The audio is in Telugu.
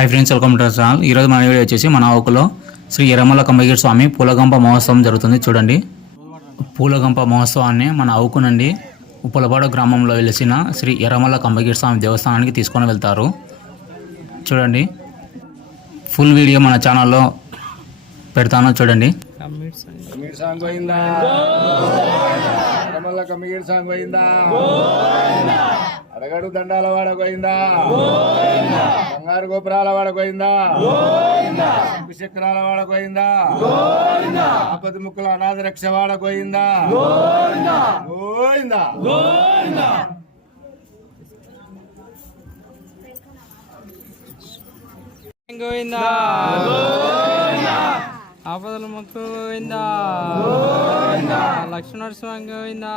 Hi friends, welcome to channel. ఈరోజు మన వీడియో వచ్చేసి మన ఆవుకులో శ్రీ ఎర్రమల్ల కంబగిరి స్వామి పూలగంప మహోత్సవం జరుగుతుంది. చూడండి, పూలగంప మహోత్సవాన్ని మన ఆవుకు నుండి ఉప్పలపాడు గ్రామంలో వెలిసిన శ్రీ ఎర్రమల్ల కంబగిరి స్వామి దేవస్థానానికి తీసుకొని వెళ్తారు. చూడండి, ఫుల్ వీడియో మన ఛానల్లో పెడతాను. చూడండి. అరగడు దండాల వాడ పోయిందా, బంగారు గోపురాల వాడ పోయిందా, చక్రాల వాడ పోయిందా, ఆపది ముక్కుల అనాథ రక్ష వాడ పోయిందా, పోయిందా. గోవిందా ఆపదల ముక్కు గోవిందా, లక్ష్మణ స్వామి గోవిందా.